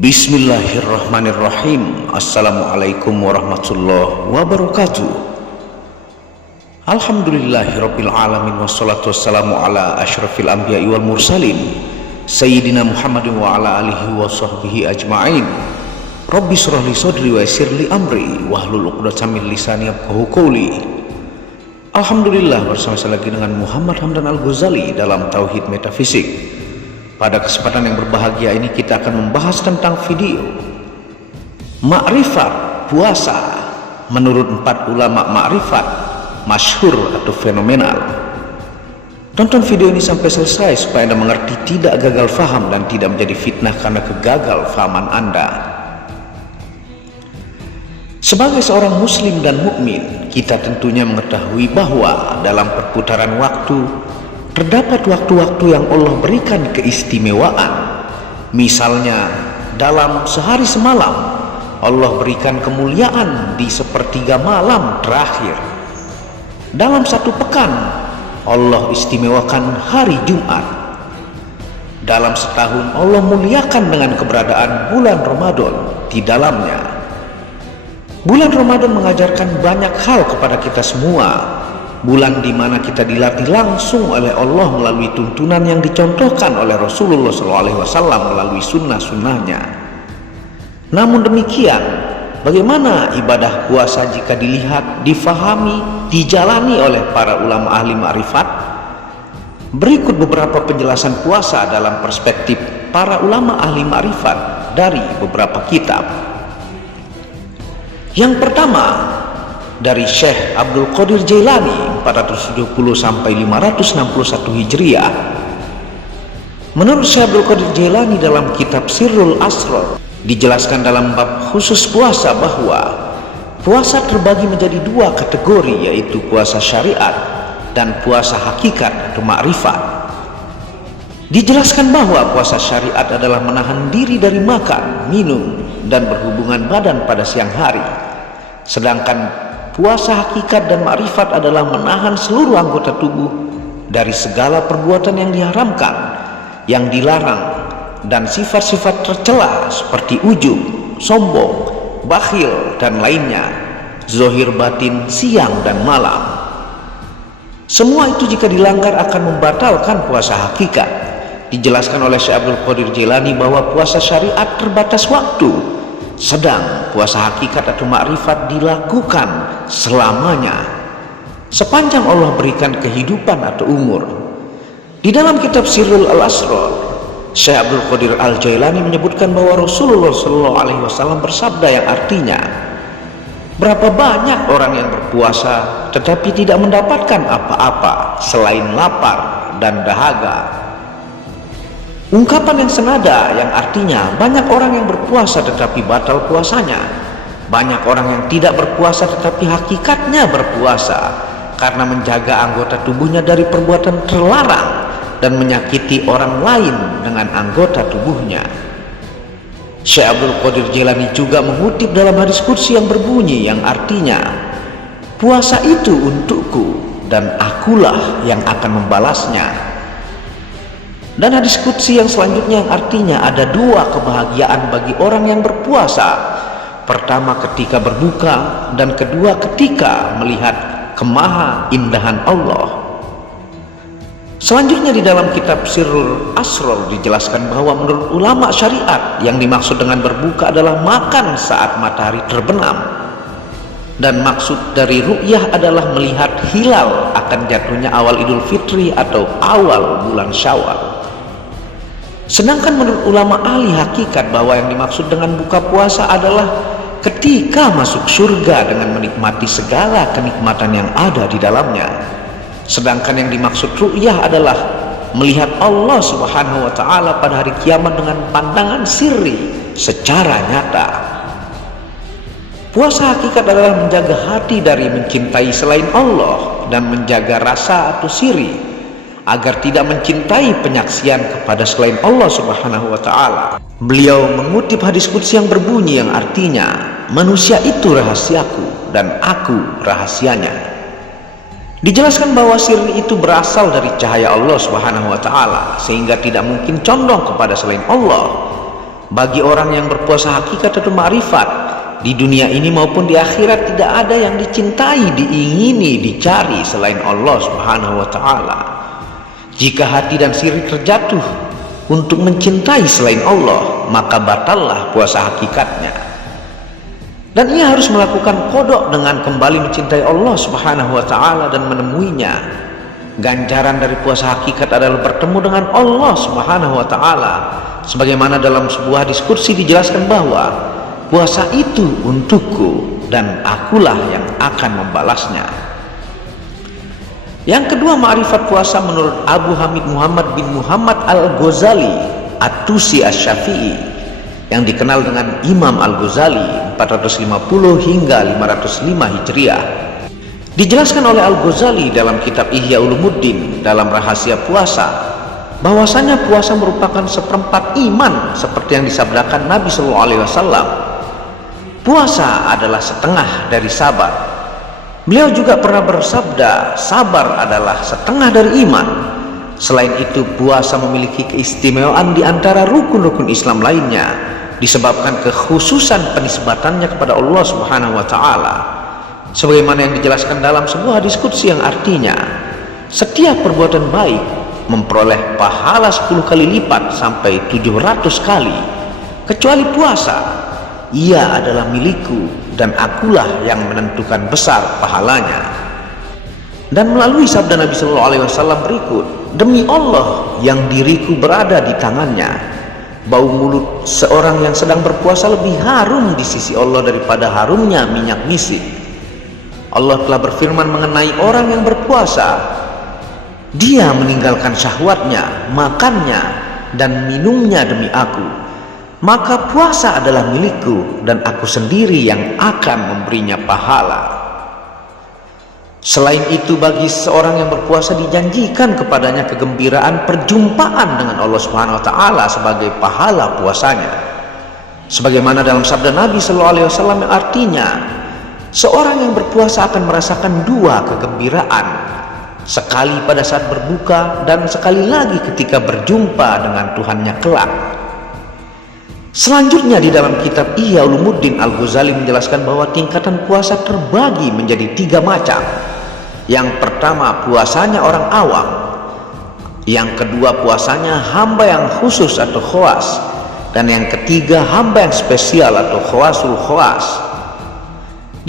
Bismillahirrahmanirrahim. Assalamualaikum warahmatullahi wabarakatuh. Alhamdulillahirabbil alamin wassalatu wassalamu ala asyrafil anbiya'i wal mursalin sayyidina Muhammadin wa ala alihi wa sahbihi ajma'in. Rabbi shrah li sadri wa yassir li amri wahlul 'uqdatam min lisani yafqahu qawli. Alhamdulillah, bersama saya lagi dengan Muhammad Hamdan Al-Ghazali dalam Tauhid Metafisik. Pada kesempatan yang berbahagia ini kita akan membahas tentang video makrifat puasa menurut 4 ulama makrifat masyhur atau fenomenal. Tonton video ini sampai selesai supaya Anda mengerti, tidak gagal faham dan tidak menjadi fitnah karena kegagal fahaman Anda. Sebagai seorang muslim dan mukmin, kita tentunya mengetahui bahwa dalam perputaran waktu terdapat waktu-waktu yang Allah berikan keistimewaan. Misalnya dalam sehari semalam Allah berikan kemuliaan di sepertiga malam terakhir. Dalam satu pekan Allah istimewakan hari Jumat. Dalam setahun Allah muliakan dengan keberadaan bulan Ramadan di dalamnya. Bulan Ramadan mengajarkan banyak hal kepada kita semua. Bulan di mana kita dilatih langsung oleh Allah melalui tuntunan yang dicontohkan oleh Rasulullah SAW melalui sunnah-sunnahnya. Namun demikian, bagaimana ibadah puasa jika dilihat, difahami, dijalani oleh para ulama ahli ma'rifat? Berikut beberapa penjelasan puasa dalam perspektif para ulama ahli ma'rifat dari beberapa kitab. Yang pertama, dari Syekh Abdul Qadir Jailani 470-561 Hijriah. Menurut Syekh Abdul Qadir Jailani dalam kitab Sirrul Asrar dijelaskan dalam bab khusus puasa bahwa puasa terbagi menjadi 2 kategori, yaitu puasa syariat dan puasa hakikat atau ma'rifat. Dijelaskan bahwa puasa syariat adalah menahan diri dari makan, minum, dan berhubungan badan pada siang hari. Sedangkan puasa hakikat dan ma'rifat adalah menahan seluruh anggota tubuh dari segala perbuatan yang diharamkan, yang dilarang, dan sifat-sifat tercela seperti ujub, sombong, bakhil, dan lainnya, zahir batin, siang dan malam. Semua itu jika dilanggar akan membatalkan puasa hakikat. Dijelaskan oleh Syekh Abdul Qadir Jailani bahwa puasa syariat terbatas waktu, sedang puasa hakikat atau ma'rifat dilakukan selamanya sepanjang Allah berikan kehidupan atau umur. Di dalam kitab Sirrul Al-Asrar, Syekh Abdul Qadir Al-Jailani menyebutkan bahwa Rasulullah SAW bersabda yang artinya, berapa banyak orang yang berpuasa tetapi tidak mendapatkan apa-apa selain lapar dan dahaga. Ungkapan yang senada yang artinya banyak orang yang berpuasa tetapi batal puasanya, banyak orang yang tidak berpuasa tetapi hakikatnya berpuasa karena menjaga anggota tubuhnya dari perbuatan terlarang dan menyakiti orang lain dengan anggota tubuhnya. Syekh Abdul Qadir Jailani juga mengutip dalam hadis qudsi yang berbunyi yang artinya, puasa itu untukku dan akulah yang akan membalasnya. Dan hadis qudsi yang selanjutnya yang artinya ada 2 kebahagiaan bagi orang yang berpuasa. Pertama ketika berbuka, dan kedua ketika melihat kemaha indahan Allah. Selanjutnya di dalam kitab Sirrul Asrar dijelaskan bahwa menurut ulama syariat yang dimaksud dengan berbuka adalah makan saat matahari terbenam. Dan maksud dari ru'yah adalah melihat hilal akan jatuhnya awal Idul Fitri atau awal bulan Syawal. Sedangkan menurut ulama ahli hakikat bahwa yang dimaksud dengan buka puasa adalah ketika masuk surga dengan menikmati segala kenikmatan yang ada di dalamnya. Sedangkan yang dimaksud ru'yah adalah melihat Allah Subhanahu wa ta'ala pada hari kiamat dengan pandangan sirri secara nyata. Puasa hakikat adalah menjaga hati dari mencintai selain Allah dan menjaga rasa atau siri agar tidak mencintai penyaksian kepada selain Allah Subhanahu wa ta'ala. Beliau mengutip hadis qudsi yang berbunyi yang artinya, manusia itu rahasiaku dan aku rahasianya. Dijelaskan bahwa sirri itu berasal dari cahaya Allah Subhanahu wa ta'ala, sehingga tidak mungkin condong kepada selain Allah. bagi orang yang berpuasa hakikat atau ma'rifat, di dunia ini maupun di akhirat tidak ada yang dicintai, diingini, dicari selain Allah Subhanahu wa ta'ala. Jika hati dan sirih terjatuh untuk mencintai selain Allah, maka batallah puasa hakikatnya. Dan ia harus melakukan qada dengan kembali mencintai Allah Subhanahu wa ta'ala dan menemuinya. Ganjaran dari puasa hakikat adalah bertemu dengan Allah Subhanahu wa ta'ala, sebagaimana dalam sebuah diskusi dijelaskan bahwa puasa itu untukku dan akulah yang akan membalasnya. Yang kedua, ma'rifat puasa menurut Abu Hamid Muhammad bin Muhammad Al-Ghazali At-Tusi Asy-Syafi'i, yang dikenal dengan Imam Al-Ghazali 450 hingga 505 Hijriah. Dijelaskan oleh Al-Ghazali dalam kitab Ihya Ulumuddin dalam rahasia puasa, bahwasanya puasa merupakan seperempat iman, seperti yang disabdakan Nabi SAW. Puasa adalah setengah dari sabar. Beliau juga pernah bersabda, sabar adalah setengah dari iman. Selain itu, puasa memiliki keistimewaan di antara rukun-rukun Islam lainnya, disebabkan kekhususan penisbatannya kepada Allah Subhanahu wa ta'ala. Sebagaimana yang dijelaskan dalam sebuah diskusi yang artinya, setiap perbuatan baik memperoleh pahala 10 kali lipat sampai 700 kali, kecuali puasa. Ia adalah milikku dan akulah yang menentukan besar pahalanya. Dan melalui sabda Nabi SAW berikut, demi Allah yang diriku berada di tangannya, bau mulut seorang yang sedang berpuasa lebih harum di sisi Allah daripada harumnya minyak misik. Allah telah berfirman mengenai orang yang berpuasa, dia meninggalkan syahwatnya, makannya dan minumnya demi aku, maka puasa adalah milikku dan aku sendiri yang akan memberinya pahala. Selain itu, bagi seorang yang berpuasa dijanjikan kepadanya kegembiraan perjumpaan dengan Allah Subhanahu wa ta'ala sebagai pahala puasanya, sebagaimana dalam sabda Nabi SAW yang artinya, seorang yang berpuasa akan merasakan dua kegembiraan, sekali pada saat berbuka dan sekali lagi ketika berjumpa dengan Tuhannya kelak. Selanjutnya di dalam kitab Ihya Ulumuddin, Al-Ghazali menjelaskan bahwa tingkatan puasa terbagi menjadi 3 macam. Yang pertama, puasanya orang awam. Yang kedua, puasanya hamba yang khusus atau khawas. Dan yang ketiga, hamba yang spesial atau khawasul khawas.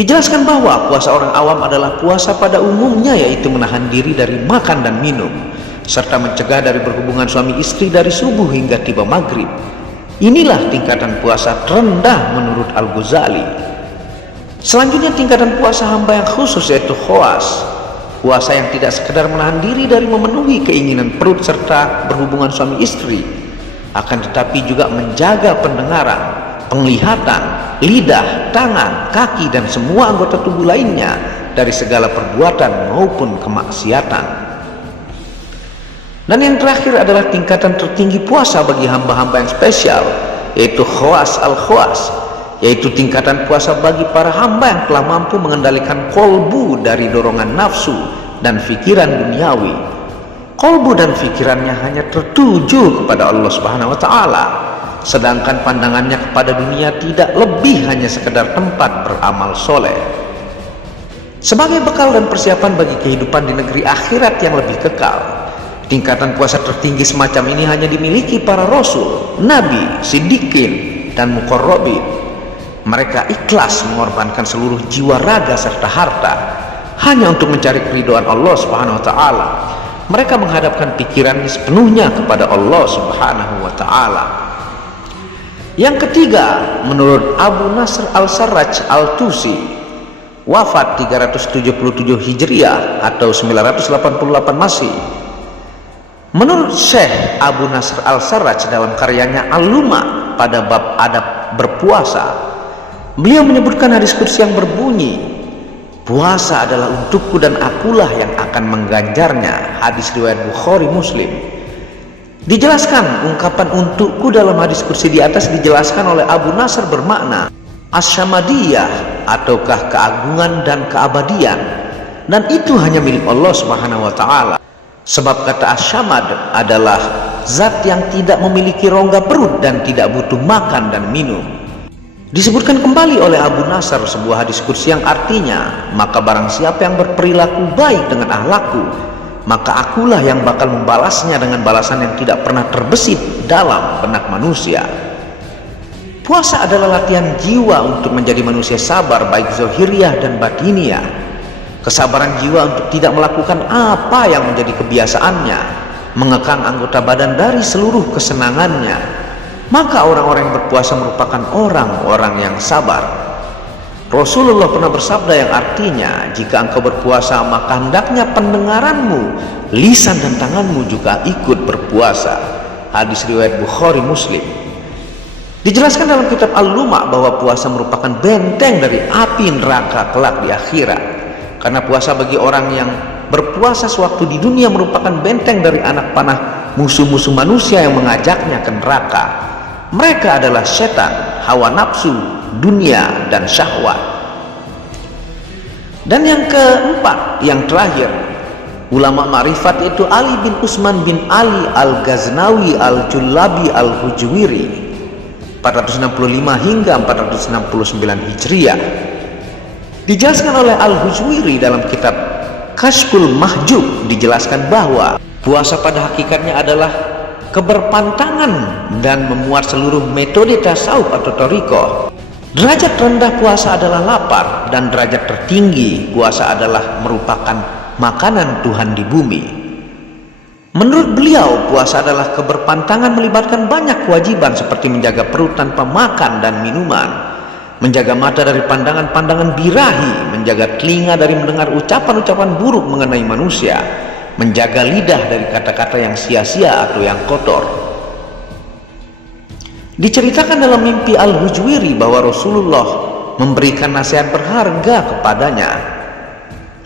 Dijelaskan bahwa puasa orang awam adalah puasa pada umumnya, yaitu menahan diri dari makan dan minum, serta mencegah dari berhubungan suami istri dari subuh hingga tiba maghrib. Inilah tingkatan puasa terendah menurut Al-Ghazali. Selanjutnya, tingkatan puasa hamba yang khusus yaitu khawas, puasa yang tidak sekedar menahan diri dari memenuhi keinginan perut serta berhubungan suami istri, akan tetapi juga menjaga pendengaran, penglihatan, lidah, tangan, kaki, dan semua anggota tubuh lainnya dari segala perbuatan maupun kemaksiatan. Dan yang terakhir adalah tingkatan tertinggi puasa bagi hamba-hamba yang spesial, yaitu khawas al-khawas, yaitu tingkatan puasa bagi para hamba yang telah mampu mengendalikan kolbu dari dorongan nafsu dan pikiran duniawi. Kolbu dan pikirannya hanya tertuju kepada Allah Subhanahu wa ta'ala, sedangkan pandangannya kepada dunia tidak lebih hanya sekedar tempat beramal soleh. Sebagai bekal dan persiapan bagi kehidupan di negeri akhirat yang lebih kekal, tingkatan puasa tertinggi semacam ini hanya dimiliki para rasul, nabi, siddiqin, dan muqarrabin. Mereka ikhlas mengorbankan seluruh jiwa, raga, serta harta hanya untuk mencari keridhaan Allah Subhanahu wa ta'ala. Mereka menghadapkan pikirannya sepenuhnya kepada Allah Subhanahu wa ta'ala. Yang ketiga, menurut Abu Nasr Al-Sarraj Al-Tusi, wafat 377 Hijriah atau 988 Masih. Menurut Syekh Abu Nasr Al-Sarraj dalam karyanya Al-Luma pada bab adab berpuasa, beliau menyebutkan hadis qudsi yang berbunyi, puasa adalah untukku dan akulah yang akan mengganjarnya. Hadis riwayat Bukhari Muslim. Dijelaskan ungkapan untukku dalam hadis qudsi di atas dijelaskan oleh Abu Nasr bermakna as-samadiyah ataukah keagungan dan keabadian, dan itu hanya milik Allah Subhanahu wa ta'ala. Sebab kata asyamad adalah zat yang tidak memiliki rongga perut dan tidak butuh makan dan minum. Disebutkan kembali oleh Abu Nasr sebuah hadis qudsi yang artinya, maka barang siapa yang berperilaku baik dengan akhlakku, maka akulah yang bakal membalasnya dengan balasan yang tidak pernah terbesit dalam benak manusia. Puasa adalah latihan jiwa untuk menjadi manusia sabar baik zahiriyah dan batiniah. Kesabaran jiwa untuk tidak melakukan apa yang menjadi kebiasaannya, mengekang anggota badan dari seluruh kesenangannya. Maka orang-orang yang berpuasa merupakan orang-orang yang sabar. Rasulullah pernah bersabda yang artinya, jika engkau berpuasa maka hendaknya pendengaranmu, lisan dan tanganmu juga ikut berpuasa. Hadis riwayat Bukhari Muslim. Dijelaskan dalam kitab Al-Luma bahwa puasa merupakan benteng dari api neraka kelak di akhirat. Karena puasa bagi orang yang berpuasa sewaktu di dunia merupakan benteng dari anak panah musuh-musuh manusia yang mengajaknya ke neraka. Mereka adalah setan, hawa nafsu, dunia, dan syahwat. Dan yang keempat, yang terakhir, ulama ma'rifat yaitu Ali bin Utsman bin Ali al-Ghaznawi al-Jullabi al-Hujwiri 465 hingga 469 Hijriah. Dijelaskan oleh Al-Hujwiri dalam kitab Kashful Mahjub, dijelaskan bahwa puasa pada hakikatnya adalah keberpantangan dan memuat seluruh metode tasawuf atau thariqah. Derajat rendah puasa adalah lapar, dan derajat tertinggi puasa adalah merupakan makanan Tuhan di bumi. Menurut beliau, puasa adalah keberpantangan melibatkan banyak kewajiban seperti menjaga perut tanpa makan dan minuman, menjaga mata dari pandangan-pandangan birahi, menjaga telinga dari mendengar ucapan-ucapan buruk mengenai manusia, menjaga lidah dari kata-kata yang sia-sia atau yang kotor. Diceritakan dalam mimpi Al-Hujwiri bahwa Rasulullah memberikan nasihat berharga kepadanya,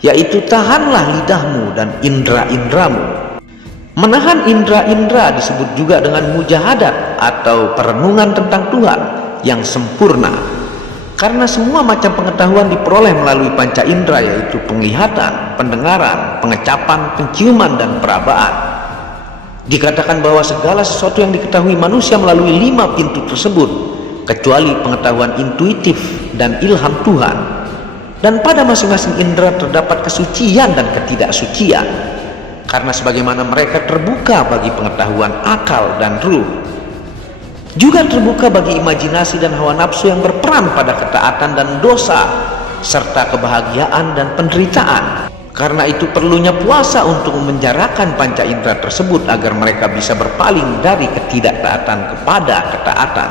yaitu tahanlah lidahmu dan indera-inderamu. Menahan indera-indera disebut juga dengan mujahadat atau perenungan tentang Tuhan yang sempurna, karena semua macam pengetahuan diperoleh melalui panca indera, yaitu penglihatan, pendengaran, pengecapan, penciuman, dan perabaan. Dikatakan bahwa segala sesuatu yang diketahui manusia melalui 5 pintu tersebut, kecuali pengetahuan intuitif dan ilham Tuhan. Dan pada masing-masing indera terdapat kesucian dan ketidaksucian, karena sebagaimana mereka terbuka bagi pengetahuan akal dan ruh, juga terbuka bagi imajinasi dan hawa nafsu yang berperan pada ketaatan dan dosa, serta kebahagiaan dan penderitaan. Karena itu perlunya puasa untuk memenjarakan panca indera tersebut agar mereka bisa berpaling dari ketidaktaatan kepada ketaatan.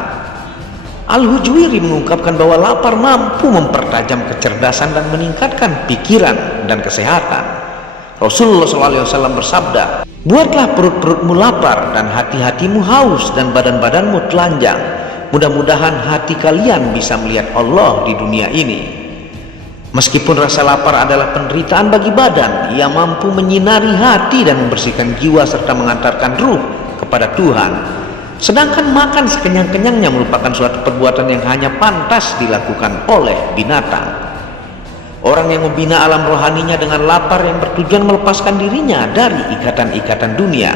Al-Hujwiri mengungkapkan bahwa lapar mampu mempertajam kecerdasan dan meningkatkan pikiran dan kesehatan. Rasulullah SAW bersabda, buatlah perut-perutmu lapar dan hati-hatimu haus dan badan-badanmu telanjang. Mudah-mudahan hati kalian bisa melihat Allah di dunia ini. Meskipun rasa lapar adalah penderitaan bagi badan, ia mampu menyinari hati dan membersihkan jiwa serta mengantarkan ruh kepada Tuhan. Sedangkan makan sekenyang-kenyangnya merupakan suatu perbuatan yang hanya pantas dilakukan oleh binatang. Orang yang membina alam rohaninya dengan lapar yang bertujuan melepaskan dirinya dari ikatan-ikatan dunia,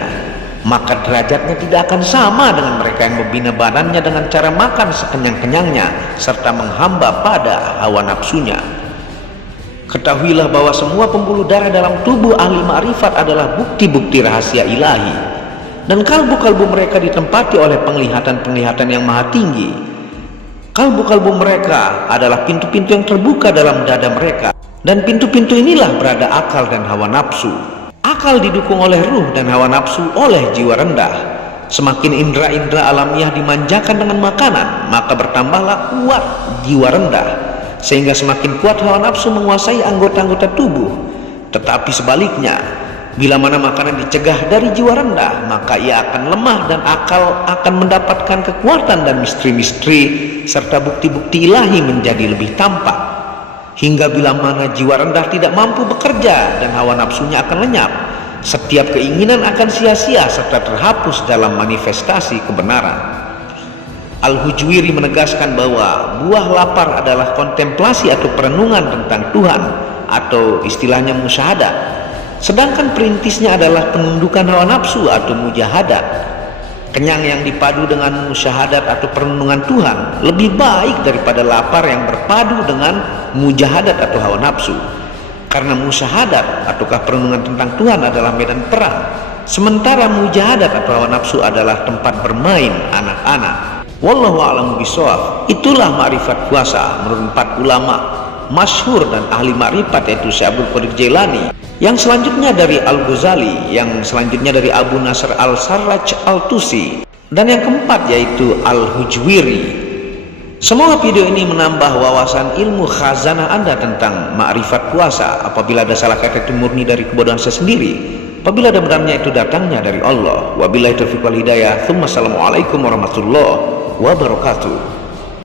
maka derajatnya tidak akan sama dengan mereka yang membina badannya dengan cara makan sekenyang-kenyangnya serta menghamba pada hawa nafsunya. Ketahuilah bahwa semua pembuluh darah dalam tubuh ahli ma'rifat adalah bukti-bukti rahasia ilahi, dan kalbu-kalbu mereka ditempati oleh penglihatan-penglihatan yang maha tinggi. Kalbu-kalbu mereka adalah pintu-pintu yang terbuka dalam dada mereka, dan pintu-pintu inilah berada akal dan hawa nafsu. Akal didukung oleh ruh dan hawa nafsu oleh jiwa rendah. Semakin indera-indera alamiah dimanjakan dengan makanan, maka bertambahlah kuat jiwa rendah, sehingga semakin kuat hawa nafsu menguasai anggota-anggota tubuh. Tetapi sebaliknya, bila mana makanan dicegah dari jiwa rendah, maka ia akan lemah dan akal akan mendapatkan kekuatan, dan misteri-misteri serta bukti-bukti ilahi menjadi lebih tampak. Hingga bila mana jiwa rendah tidak mampu bekerja dan hawa nafsunya akan lenyap, setiap keinginan akan sia-sia serta terhapus dalam manifestasi kebenaran. Al-Hujwiri menegaskan bahwa buah lapar adalah kontemplasi atau perenungan tentang Tuhan, atau istilahnya musyahadat. Sedangkan perintisnya adalah penundukan hawa nafsu atau mujahadat. Kenyang yang dipadu dengan musyahadat atau perenungan Tuhan lebih baik daripada lapar yang berpadu dengan mujahadat atau hawa nafsu. Karena musyahadat ataukah perenungan tentang Tuhan adalah medan perang, sementara mujahadat atau hawa nafsu adalah tempat bermain anak-anak. Wallahu a'lamu bishawab. Itulah ma'rifat puasa menurut 4 ulama masyhur dan ahli ma'rifat, yaitu Syekh Abdul Qadir Jailani, yang selanjutnya dari Al-Ghazali, yang selanjutnya dari Abu Nasr Al-Sarraj Al-Tusi, dan yang keempat yaitu Al-Hujwiri. Semoga video ini menambah wawasan ilmu khazanah Anda tentang ma'rifat puasa. Apabila ada salah kata itu murni dari kebodohan saya sendiri, apabila ada benarnya itu datangnya dari Allah. Wabillahi taufiq wal hidayah. Assalamualaikum warahmatullahi wabarakatuh.